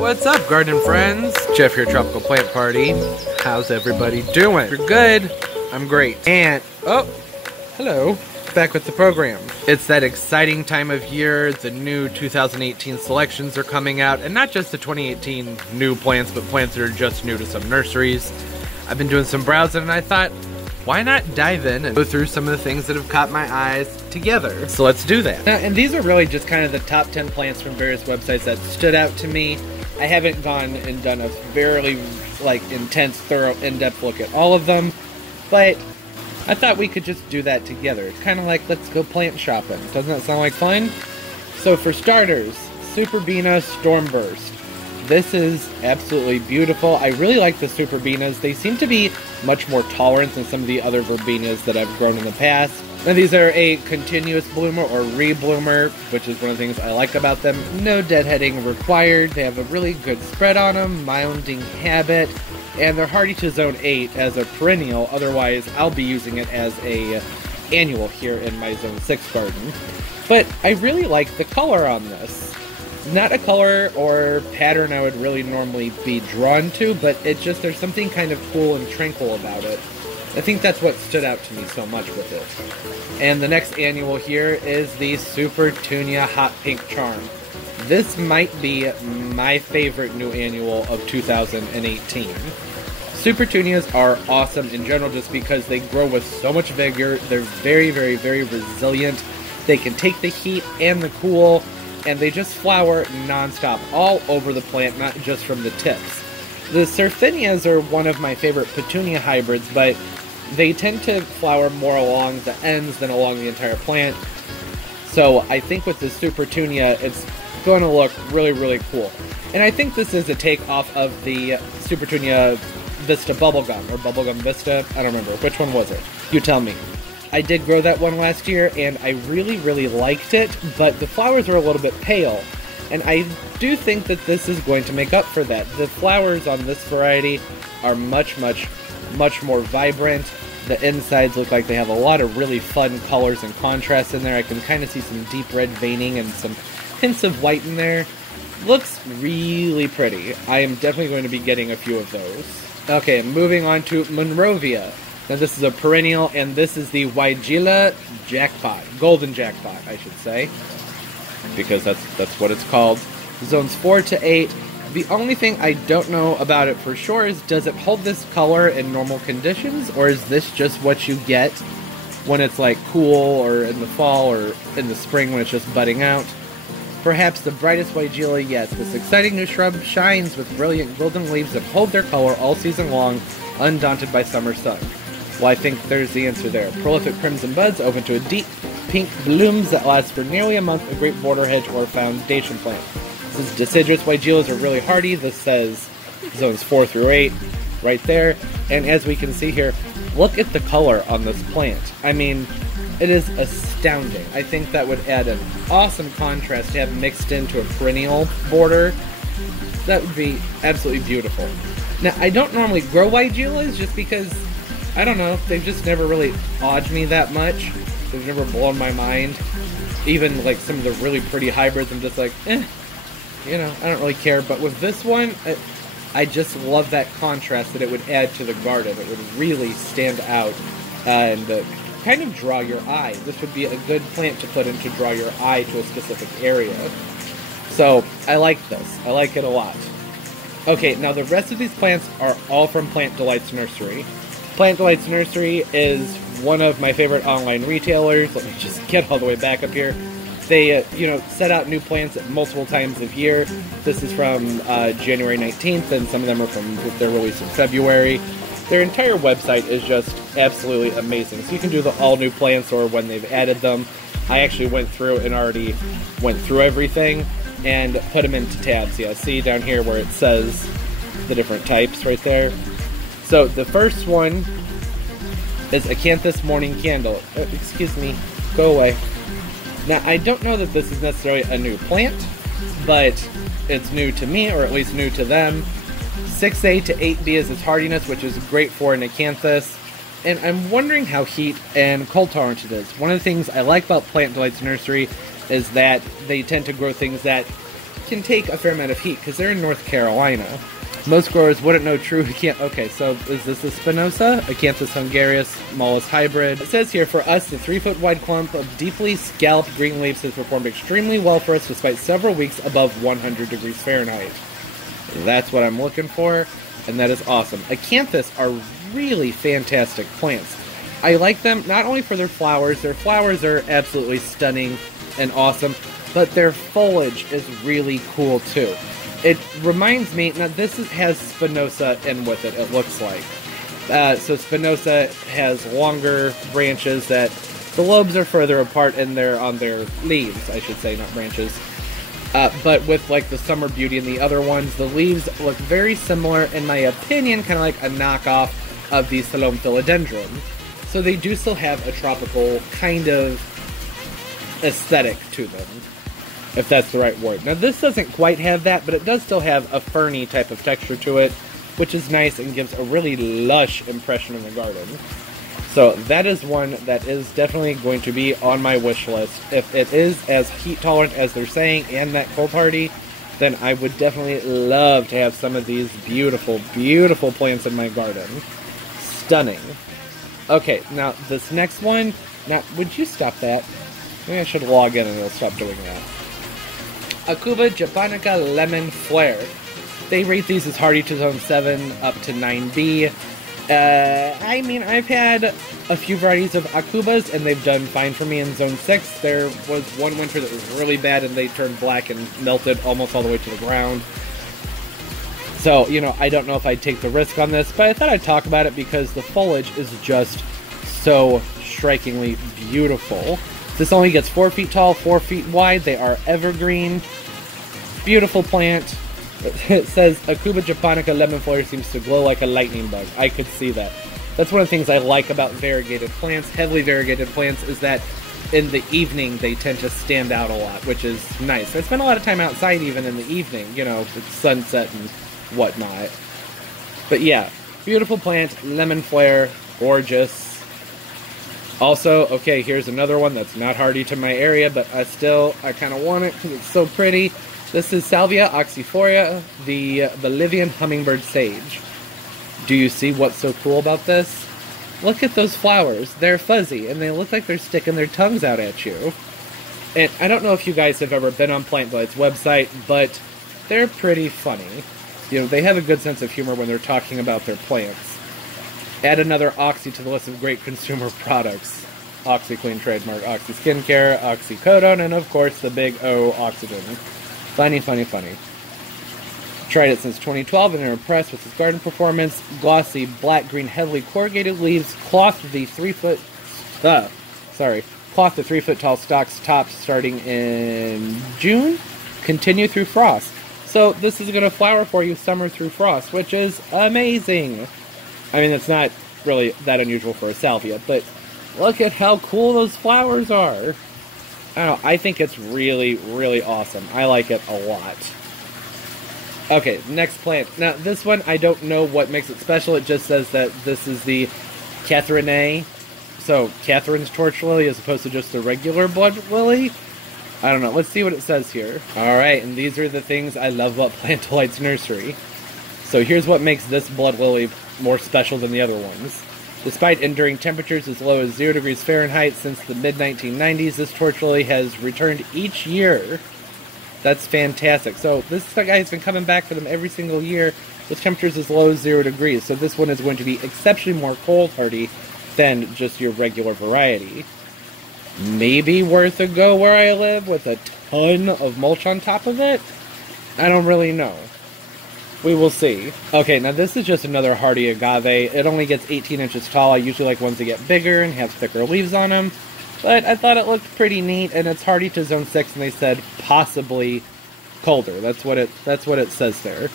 What's up, garden friends? Jeff here, Tropical Plant Party. How's everybody doing? If you're good, I'm great. And, oh, hello. Back with the program. It's that exciting time of year. The new 2018 selections are coming out, and not just the 2018 new plants, but plants that are just new to some nurseries. I've been doing some browsing, and I thought, why not dive in and go through some of the things that have caught my eyes together? So let's do that. And these are really just kind of the top 10 plants from various websites that stood out to me. I haven't gone and done a fairly intense, thorough, in-depth look at all of them, but I thought we could just do that together. It's kind of like, let's go plant shopping. Doesn't that sound like fun? So for starters, Supertunia Stormburst. This is absolutely beautiful. I really like the Supertunias. They seem to be much more tolerant than some of the other verbenias that I've grown in the past. Now these are a continuous bloomer or rebloomer, which is one of the things I like about them. No deadheading required. They have a really good spread on them, mounding habit, and they're hardy to zone 8 as a perennial. Otherwise, I'll be using it as a annual here in my zone 6 garden. But I really like the color on this. Not a color or pattern I would really normally be drawn to, but it just, there's something kind of cool and tranquil about it. I think that's what stood out to me so much with it. And the next annual here is the Supertunia Hot Pink Charm. This might be my favorite new annual of 2018. Supertunias are awesome in general just because they grow with so much vigor. They're very, very, very resilient. They can take the heat and the cool, and they just flower non-stop all over the plant, not just from the tips. The Surfinias are one of my favorite petunia hybrids, but they tend to flower more along the ends than along the entire plant. So I think with the Supertunia, it's going to look really, really cool. And I think this is a take off of the Supertunia Vista Bubblegum, or Bubblegum Vista. I don't remember. Which one was it? You tell me. I did grow that one last year, and I really, really liked it, but the flowers are a little bit pale. And I do think that this is going to make up for that. The flowers on this variety are much, much, much more vibrant. The insides look like they have a lot of really fun colors and contrasts in there. I can kind of see some deep red veining and some hints of white in there. Looks really pretty. I am definitely going to be getting a few of those. Okay, moving on to Monrovia. Now this is a perennial, and this is the Waigila Jackpot. Golden Jackpot, I should say. Because that's what it's called. Zones 4 to 8. The only thing I don't know about it for sure is, does it hold this color in normal conditions, or is this just what you get when it's like cool, or in the fall, or in the spring when it's just budding out? Perhaps the brightest Waigila yet. This exciting new shrub shines with brilliant golden leaves that hold their color all season long, undaunted by summer sun. Well, I think there's the answer there. Prolific crimson buds open to a deep pink blooms that last for nearly a month, a great border hedge or foundation plant. Since deciduous Waigilas are really hardy, this says zones 4 through 8 right there. And as we can see here, look at the color on this plant. I mean, it is astounding. I think that would add an awesome contrast to have mixed into a perennial border. That would be absolutely beautiful. Now, I don't normally grow Waigilas just because, I don't know, they've just never really awed me that much. They've never blown my mind. Even like some of the really pretty hybrids, I'm just like, you know, I don't really care. But with this one, I just love that contrast that it would add to the garden. It would really stand out and kind of draw your eye. This would be a good plant to put in to draw your eye to a specific area. So I like this. I like it a lot. Okay, now the rest of these plants are all from Plant Delights Nursery. Plant Delights Nursery is one of my favorite online retailers. Let me just get all the way back up here. They, set out new plants at multiple times of year. This is from January 19th, and some of them are from their release in February. Their entire website is just absolutely amazing. So you can do the all new plants or when they've added them. I actually went through and already went through everything and put them into tabs. Yeah, see down here where it says the different types right there. So the first one is Acanthus Morning Candle. Excuse me, go away. Now I don't know that this is necessarily a new plant, but it's new to me, or at least new to them. 6A to 8B is its hardiness, which is great for an acanthus. And I'm wondering how heat and cold tolerant it is. One of the things I like about Plant Delights Nursery is that they tend to grow things that can take a fair amount of heat because they're in North Carolina. Most growers wouldn't know true okay, so is this a Spinoza? Acanthus hungarius mollis hybrid. It says here, for us, the 3-foot wide clump of deeply scalloped green leaves has performed extremely well for us despite several weeks above 100 degrees Fahrenheit. That's what I'm looking for, and that is awesome. Acanthus are really fantastic plants. I like them not only for their flowers are absolutely stunning and awesome, but their foliage is really cool too. It reminds me, now this has Spinoza in with it, it looks like. So Spinoza has longer branches that the lobes are further apart and they're on their leaves, I should say, not branches. But with like the Summer Beauty and the other ones, the leaves look very similar, in my opinion, kind of like a knockoff of the Salome philodendron. So they do still have a tropical kind of aesthetic to them, if that's the right word. Now this doesn't quite have that, but it does still have a ferny type of texture to it, which is nice and gives a really lush impression in the garden. So that is one that is definitely going to be on my wish list. If it is as heat tolerant as they're saying and that cold hardy, then I would definitely love to have some of these beautiful, beautiful plants in my garden. Stunning. Okay, now this next one, now would you stop that? Maybe I should log in and it'll stop doing that. Acuba japonica lemon flare. They rate these as hardy to zone 7 up to 9B. I mean, I've had a few varieties of Acubas, and they've done fine for me in zone 6. There was one winter that was really bad, and they turned black and melted almost all the way to the ground. So, you know, I don't know if I'd take the risk on this, but I thought I'd talk about it because the foliage is just so strikingly beautiful. This only gets 4 feet tall, 4 feet wide. They are evergreen. Beautiful plant. It says, Acuba japonica lemon flare seems to glow like a lightning bug. I could see that. That's one of the things I like about variegated plants, heavily variegated plants, is that in the evening they tend to stand out a lot, which is nice. I spend a lot of time outside even in the evening, you know, with sunset and whatnot. But yeah, beautiful plant, lemon flare, gorgeous. Also, okay, here's another one that's not hardy to my area, but I kind of want it because it's so pretty. This is Salvia Oxyphora, the Bolivian hummingbird sage. Do you see what's so cool about this? Look at those flowers. They're fuzzy, and they look like they're sticking their tongues out at you. And I don't know if you guys have ever been on Plant Blight's website, but they're pretty funny. You know, they have a good sense of humor when they're talking about their plants. Add another Oxy to the list of great consumer products. OxyClean trademark, Oxy Skincare, oxycodone, and of course the big O, oxygen. Funny, funny, funny. Tried it since 2012 and are impressed with its garden performance. Glossy, black-green, heavily corrugated leaves, clothed the 3-foot tall stalks tops starting in June. Continue through frost. So this is going to flower for you summer through frost, which is amazing. I mean, it's not really that unusual for a salvia, but look at how cool those flowers are. I don't know, I think it's really, really awesome. I like it a lot. Okay, next plant. Now, this one, I don't know what makes it special. It just says that this is the Katherine. So, Catherine's torch lily as opposed to just the regular blood lily. I don't know. Let's see what it says here. Alright, and these are the things I love about Plant Delight's Nursery. So, here's what makes this blood lily more special than the other ones. Despite enduring temperatures as low as 0 degrees Fahrenheit since the mid-1990s, this torch lily has returned each year. That's fantastic. So this guy has been coming back for them every single year with temperatures as low as 0 degrees. So this one is going to be exceptionally more cold hardy than just your regular variety. Maybe worth a go where I live with a ton of mulch on top of it? I don't really know. We will see. Okay, now this is just another hardy agave. It only gets 18 inches tall. I usually like ones that get bigger and have thicker leaves on them. But I thought it looked pretty neat, and it's hardy to zone 6, and they said possibly colder. That's what it says there.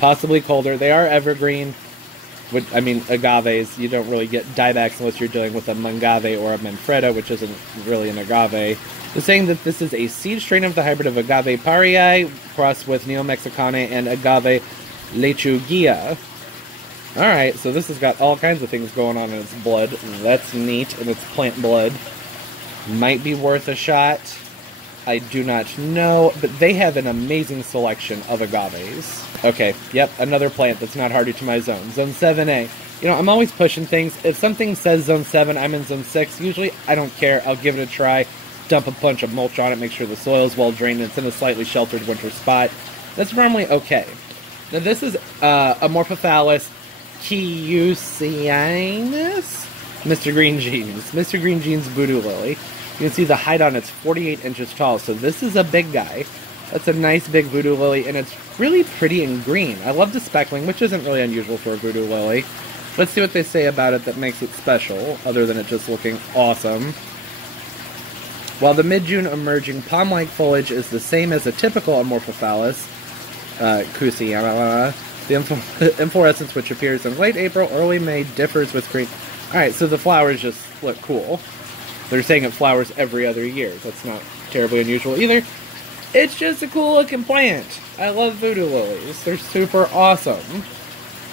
Possibly colder. They are evergreen. I mean, agaves, you don't really get diebacks unless you're dealing with a Mangave or a Manfreda, which isn't really an agave. They're saying that this is a seed strain of the hybrid of Agave parii, crossed with Neo-Mexicana and Agave lechugia. Alright, so this has got all kinds of things going on in its blood. That's neat, and it's plant blood. Might be worth a shot. I do not know, but they have an amazing selection of agaves. Okay, yep, another plant that's not hardy to my zone. Zone 7A. You know, I'm always pushing things. If something says Zone 7, I'm in Zone 6. Usually, I don't care. I'll give it a try. Dump a bunch of mulch on it, make sure the soil's well drained, and it's in a slightly sheltered winter spot. That's normally okay. Now, this is Amorphophallus Kiusianus? Mr. Green Jeans. Mr. Green Jeans Voodoo Lily. You can see the height on it's 48 inches tall, so this is a big guy. That's a nice big voodoo lily, and it's really pretty and green. I love the speckling, which isn't really unusual for a voodoo lily. Let's see what they say about it that makes it special, other than it just looking awesome. While the mid-June emerging palm-like foliage is the same as a typical Amorphophallus, Kusiana, the inflorescence, which appears in late April, early May, differs with green. Alright, so the flowers just look cool. They're saying it flowers every other year. That's not terribly unusual either. It's just a cool looking plant. I love voodoo lilies. They're super awesome.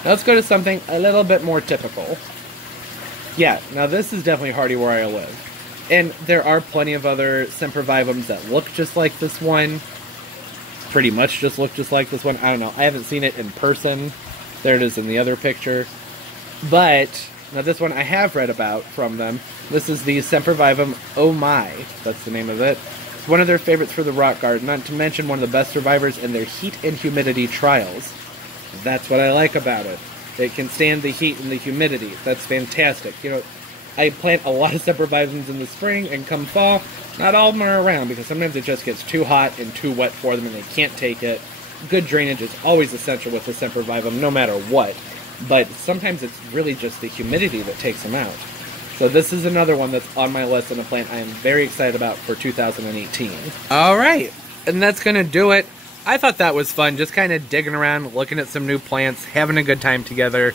Now let's go to something a little bit more typical. Yeah, now this is definitely hardy where I live. And there are plenty of other Sempervivums that look just like this one. Pretty much just look just like this one. I don't know. I haven't seen it in person. There it is in the other picture. But now this one I have read about from them. This is the Sempervivum Oh My. That's the name of it. It's one of their favorites for the rock garden, not to mention one of the best survivors in their heat and humidity trials. That's what I like about it. It can stand the heat and the humidity. That's fantastic. You know, I plant a lot of Sempervivums in the spring, and come fall, not all of them are around because sometimes it just gets too hot and too wet for them and they can't take it. Good drainage is always essential with the Sempervivum, no matter what. But sometimes it's really just the humidity that takes them out. So this is another one that's on my list and a plant I am very excited about for 2018. Alright, and that's going to do it. I thought that was fun, just kind of digging around, looking at some new plants, having a good time together.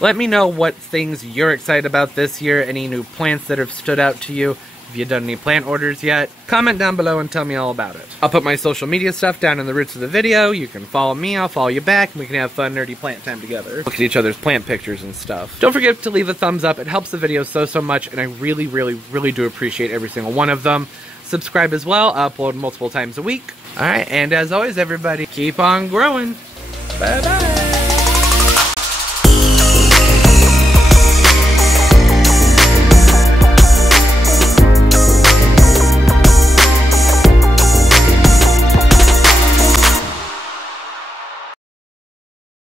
Let me know what things you're excited about this year, any new plants that have stood out to you. Have you done any plant orders yet? Comment down below and tell me all about it. I'll put my social media stuff down in the roots of the video. You can follow me, I'll follow you back, and we can have fun, nerdy plant time together. Look at each other's plant pictures and stuff. Don't forget to leave a thumbs up. It helps the video so much, and I really, really do appreciate every single one of them. Subscribe as well. I upload multiple times a week. Alright, and as always, everybody, keep on growing. Bye-bye.